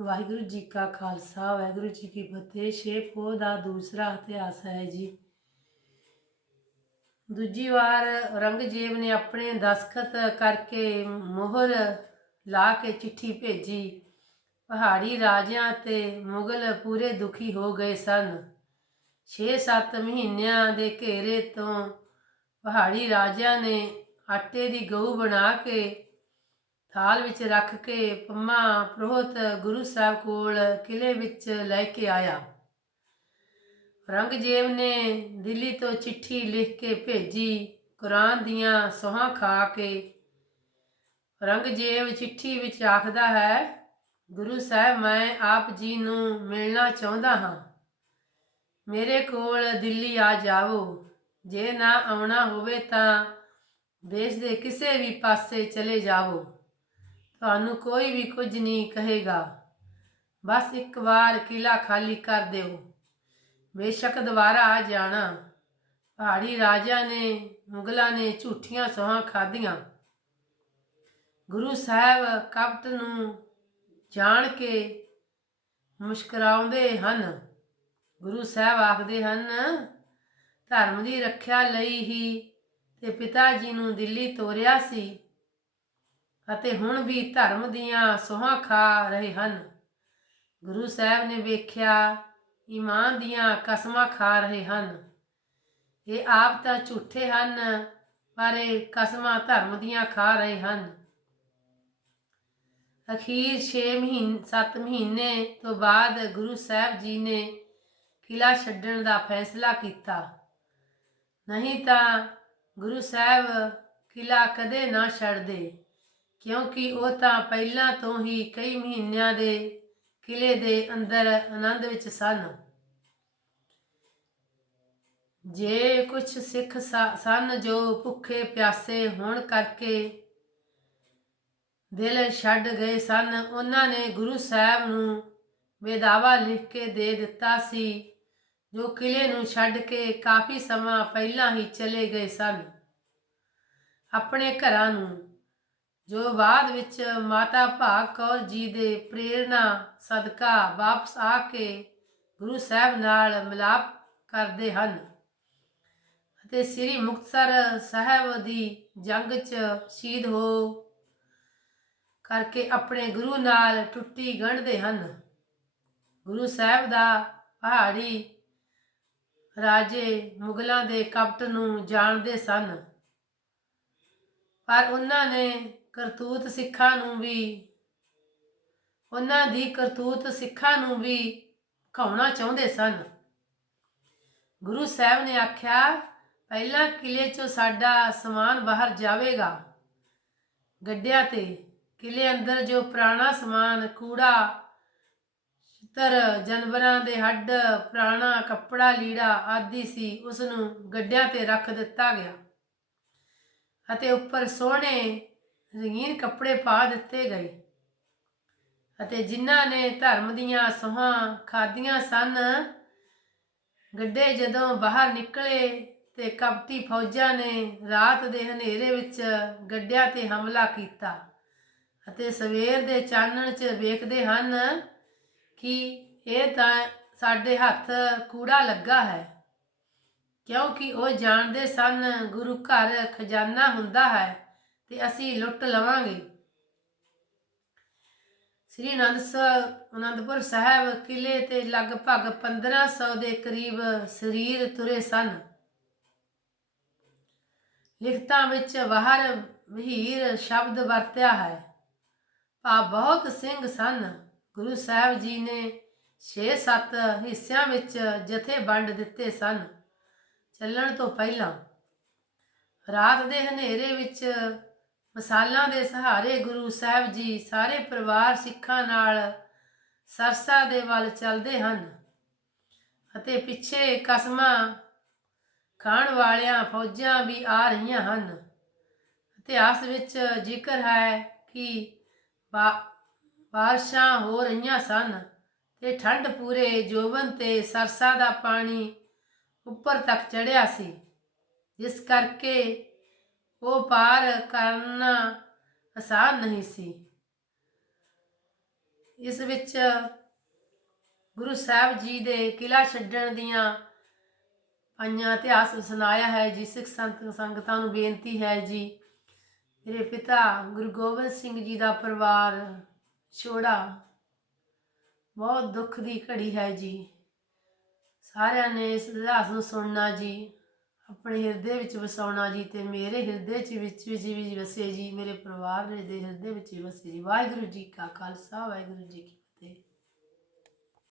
ਵਾਹਿਗੁਰੂ ਜੀ ਕਾ ਖਾਲਸਾ, ਵਾਹਿਗੁਰੂ ਜੀ ਕੀ ਫਤਿਹ। ਸ਼ੇਪੋ ਦਾ ਦੂਸਰਾ ਇਤਿਹਾਸ ਹੈ ਜੀ। ਦੂਜੀ ਵਾਰ ਔਰੰਗਜ਼ੇਬ ਨੇ ਆਪਣੇ ਦਸਖਤ ਕਰਕੇ ਮੋਹਰ ਲਾ ਕੇ ਚਿੱਠੀ ਭੇਜੀ। ਪਹਾੜੀ ਰਾਜਿਆਂ ਤੇ ਮੁਗਲ ਪੂਰੇ ਦੁਖੀ ਹੋ ਗਏ ਸਨ। 6-7 ਮਹੀਨਿਆਂ ਦੇ ਘੇਰੇ ਤੋਂ ਪਹਾੜੀ ਰਾਜਿਆਂ ਨੇ ਆਟੇ ਦੀ ਗਊ ਬਣਾ ਕੇ ਥਾਲ ਵਿੱਚ ਰੱਖ ਕੇ ਪੰਮਾ ਪ੍ਰੋਹਤ ਗੁਰੂ ਸਾਹਿਬ ਕੋਲ ਕਿਲੇ ਵਿੱਚ ਲੈ ਕੇ ਆਇਆ। ਔਰੰਗਜ਼ੇਬ ਨੇ ਦਿੱਲੀ ਤੋਂ ਚਿੱਠੀ ਲਿਖ ਕੇ ਭੇਜੀ। ਕੁਰਾਨ ਦੀਆਂ ਸੋਹਾਂ ਖਾ ਕੇ ਔਰੰਗਜ਼ੇਬ ਚਿੱਠੀ ਵਿੱਚ ਆਖਦਾ ਹੈ, ਗੁਰੂ ਸਾਹਿਬ, ਮੈਂ ਆਪ ਜੀ ਨੂੰ ਮਿਲਣਾ ਚਾਹੁੰਦਾ ਹਾਂ। ਮੇਰੇ ਕੋਲ ਦਿੱਲੀ ਆ ਜਾਵੋ। ਜੇ ਨਾ ਆਉਣਾ ਹੋਵੇ ਤਾਂ ਦੇਸ਼ ਦੇ ਕਿਸੇ ਵੀ ਪਾਸੇ ਚਲੇ ਜਾਵੋ। ਤੁਹਾਨੂੰ ਕੋਈ ਵੀ ਕੁਝ ਨਹੀਂ ਕਹੇਗਾ। ਬਸ ਇੱਕ ਵਾਰ ਕਿਲਾ ਖਾਲੀ ਕਰ ਦਿਓ। ਬੇਸ਼ੱਕ ਦੁਬਾਰਾ ਆ ਜਾਣਾ। ਪਹਾੜੀ ਰਾਜਾ ਨੇ, ਮੁਗਲਾਂ ਨੇ ਝੂਠੀਆਂ ਸੋਹਾਂ ਖਾਧੀਆਂ। ਗੁਰੂ ਸਾਹਿਬ ਕਪਟ ਨੂੰ ਜਾਣ ਕੇ ਮੁਸਕਰਾਉਂਦੇ ਹਨ। ਗੁਰੂ ਸਾਹਿਬ ਆਖਦੇ ਹਨ, ਧਰਮ ਦੀ ਰੱਖਿਆ ਲਈ ਹੀ ਤੇ ਪਿਤਾ ਜੀ ਨੂੰ ਦਿੱਲੀ ਤੋਰਿਆ ਸੀ। ਅਤੇ ਹੁਣ ਵੀ ਧਰਮ ਦੀਆਂ ਸੋਹਾਂ ਖਾ ਰਹੇ ਹਨ। ਗੁਰੂ ਸਾਹਿਬ ਨੇ ਵੇਖਿਆ ਇਮਾਨ ਦੀਆਂ ਕਸਮਾਂ ਖਾ ਰਹੇ ਹਨ। ਇਹ ਆਪ ਤਾਂ ਝੂਠੇ ਹਨ, ਪਰ ਇਹ ਕਸਮਾਂ ਧਰਮ ਦੀਆਂ ਖਾ ਰਹੇ ਹਨ। ਅਖੀਰ 6 ਮਹੀਨੇ 7 ਮਹੀਨੇ ਤੋਂ ਬਾਅਦ ਗੁਰੂ ਸਾਹਿਬ ਜੀ ਨੇ ਕਿਲਾ ਛੱਡਣ ਦਾ ਫੈਸਲਾ ਕੀਤਾ। ਨਹੀਂ ਤਾਂ ਗੁਰੂ ਸਾਹਿਬ ਕਿਲਾ ਕਦੇ ਨਾ ਛੱਡਦੇ। ਕਿਉਂਕਿ ਉਹ ਤਾਂ ਪਹਿਲਾਂ ਤੋਂ ਹੀ ਕਈ ਮਹੀਨਿਆਂ ਦੇ ਕਿਲੇ ਦੇ ਅੰਦਰ ਆਨੰਦ ਵਿੱਚ ਸਨ। ਜੇ ਕੁਝ ਸਿੱਖ ਸਾ- ਸਨ ਜੋ ਭੁੱਖੇ ਪਿਆਸੇ ਹੋਣ ਕਰਕੇ ਦਿਲ ਛੱਡ ਗਏ ਸਨ, ਉਹਨਾਂ ਨੇ ਗੁਰੂ ਸਾਹਿਬ ਨੂੰ ਬੇਦਾਵਾ ਲਿਖ ਕੇ ਦੇ ਦਿੱਤਾ ਸੀ, ਜੋ ਕਿਲੇ ਨੂੰ ਛੱਡ ਕੇ ਕਾਫੀ ਸਮਾਂ ਪਹਿਲਾਂ ਹੀ ਚਲੇ ਗਏ ਸਨ। ਆਪਣੇ ਘਰਾਂ ਨੂੰ ਜੋ ਬਾਅਦ ਵਿੱਚ ਮਾਤਾ ਭਾਗ ਕੌਰ ਜੀ ਦੇ ਪ੍ਰੇਰਣਾ ਸਦਕਾ ਵਾਪਸ ਆ ਕੇ ਗੁਰੂ ਸਾਹਿਬ ਨਾਲ ਮਿਲਾਪ ਕਰਦੇ ਹਨ ਅਤੇ ਸ੍ਰੀ ਮੁਕਤਸਰ ਸਾਹਿਬ ਦੀ ਜੰਗ 'ਚ ਸ਼ਹੀਦ ਹੋ ਕਰਕੇ ਆਪਣੇ ਗੁਰੂ ਨਾਲ ਟੁੱਟੀ ਗੰਢਦੇ ਹਨ। ਗੁਰੂ ਸਾਹਿਬ ਦਾ ਪਹਾੜੀ ਰਾਜੇ ਮੁਗਲਾਂ ਦੇ ਕਪਟ ਨੂੰ ਜਾਣਦੇ ਸਨ। ਪਰ ਉਹਨਾਂ ਨੇ ਕਰਤੂਤ ਸਿੱਖਾਂ ਨੂੰ ਵੀ, ਉਹਨਾਂ ਦੀ ਕਰਤੂਤ ਸਿੱਖਾਂ ਨੂੰ ਵੀ ਖਾਉਣਾ ਚਾਹੁੰਦੇ ਸਨ। ਗੁਰੂ ਸਾਹਿਬ ਨੇ ਆਖਿਆ, ਪਹਿਲਾਂ ਕਿਲੇ 'ਚੋਂ ਸਾਡਾ ਸਮਾਨ ਬਾਹਰ ਜਾਵੇਗਾ। ਗੱਡਿਆਂ ਤੇ ਕਿਲੇ ਅੰਦਰ ਜੋ ਪੁਰਾਣਾ ਸਮਾਨ, ਕੂੜਾ, ਛਿੱਤਰ, ਜਾਨਵਰਾਂ ਦੇ ਹੱਡ, ਪੁਰਾਣਾ ਕੱਪੜਾ, ਲੀੜਾ ਆਦਿ ਸੀ ਉਸ ਨੂੰ ਗੱਡਿਆਂ ਤੇ ਰੱਖ ਦਿੱਤਾ ਗਿਆ ਅਤੇ ਉੱਪਰ ਸੋਹਣੇ ਰੰਗੀਨ ਕੱਪੜੇ ਪਾ ਦਿੱਤੇ ਗਏ ਅਤੇ ਜਿਨ੍ਹਾਂ ਨੇ ਧਰਮ ਦੀਆਂ ਸੋਹਾਂ ਖਾਧੀਆਂ ਸਨ, ਗੱਡੇ ਜਦੋਂ ਬਾਹਰ ਨਿਕਲੇ ਤੇ ਕਪਟੀ ਫੌਜਾਂ ਨੇ ਰਾਤ ਦੇ ਹਨੇਰੇ ਵਿੱਚ ਗੱਡਿਆਂ ਤੇ ਹਮਲਾ ਕੀਤਾ ਅਤੇ ਸਵੇਰ ਦੇ ਚਾਨਣ 'ਚ ਵੇਖਦੇ ਹਨ ਕਿ ਇਹ ਤਾਂ ਸਾਡੇ ਹੱਥ ਕੂੜਾ ਲੱਗਾ ਹੈ, ਕਿਉਂਕਿ ਉਹ ਜਾਣਦੇ ਸਨ ਗੁਰੂ ਘਰ ਖਜ਼ਾਨਾ ਹੁੰਦਾ ਹੈ। ਤੇ ਅਸੀਂ ਲੁੱਟ ਲਵਾਂਗੇ। ਸ੍ਰੀ ਅਨੰਦ ਸਾਹਿਬ ਅਨੰਦਪੁਰ ਸਾਹਿਬ ਕਿਲੇ ਤੇ ਲਗਭਗ 1500 ਦੇ ਕਰੀਬ ਸਰੀਰ ਤੁਰੇ ਸਨ। ਲਿਖਤਾਂ ਵਿੱਚ ਬਾਹਰ ਵਹੀਰ ਸ਼ਬਦ ਵਰਤਿਆ ਹੈ। ਭਾ ਬਹੁਤ ਸਿੰਘ ਸਨ। ਗੁਰੂ ਸਾਹਿਬ ਜੀ ਨੇ 6-7 ਹਿੱਸਿਆਂ ਵਿੱਚ ਜਥੇ ਵੰਡ ਦਿੱਤੇ ਸਨ। ਚੱਲਣ ਤੋਂ ਪਹਿਲਾਂ ਰਾਤ ਦੇ ਹਨੇਰੇ ਵਿੱਚ ਮਸਾਲਾਂ ਦੇ ਸਹਾਰੇ ਗੁਰੂ ਸਾਹਿਬ ਜੀ ਸਾਰੇ ਪਰਿਵਾਰ ਸਿੱਖਾਂ ਨਾਲ ਸਰਸਾ ਦੇ ਵੱਲ ਚੱਲਦੇ ਹਨ ਅਤੇ ਪਿੱਛੇ ਕਸਮਾਂ ਖਾਣ ਵਾਲਿਆਂ ਫੌਜਾਂ ਵੀ ਆ ਰਹੀਆਂ ਹਨ। ਇਤਿਹਾਸ ਵਿੱਚ ਜ਼ਿਕਰ ਹੈ ਕਿ ਬਾ- ਬਾਰਿਸ਼ਾਂ ਹੋ ਰਹੀਆਂ ਸਨ ਤੇ ਠੰਡ ਪੂਰੇ ਜੋਬਨ ਤੇ ਸਰਸਾ ਦਾ ਪਾਣੀ ਉੱਪਰ ਤੱਕ ਚੜਿਆ ਸੀ। ਜਿਸ ਕਰਕੇ ਉਹ ਪਾਰ ਕਰਨਾ ਆਸਾਨ ਨਹੀਂ ਸੀ। ਇਸ ਵਿੱਚ ਗੁਰੂ ਸਾਹਿਬ ਜੀ ਦੇ ਕਿਲਾ ਛੱਡਣ ਦੀਆਂ ਪਾਈਆਂ ਇਤਿਹਾਸ ਸੁਣਾਇਆ ਹੈ ਜੀ। ਸਿੱਖ ਸੰਤ ਸੰਗਤਾਂ ਨੂੰ ਬੇਨਤੀ ਹੈ ਜੀ। ਮੇਰੇ ਪਿਤਾ ਗੁਰੂ ਗੋਬਿੰਦ ਸਿੰਘ ਜੀ ਦਾ ਪਰਿਵਾਰ ਛੋੜਾ ਬਹੁਤ ਦੁੱਖ ਦੀ ਘੜੀ ਹੈ ਜੀ। ਸਾਰਿਆਂ ਨੇ ਇਸ ਇਤਿਹਾਸ ਨੂੰ ਸੁਣਨਾ ਜੀ। ਆਪਣੇ ਹਿਰਦੇ ਵਿੱਚ ਵਸਾਉਣਾ ਜੀ ਤੇ ਮੇਰੇ ਹਿਰਦੇ ਚ ਵਿੱਚ ਵਿੱਚ ਵੀ ਵਸੇ ਜੀ, ਮੇਰੇ ਪਰਿਵਾਰ ਦੇ ਹਿਰਦੇ ਵਿੱਚ ਵੀ ਵਸੇ ਜੀ। ਵਾਹਿਗੁਰੂ ਜੀ ਕਾ ਖਾਲਸਾ, ਵਾਹਿਗੁਰੂ ਜੀ ਕੀ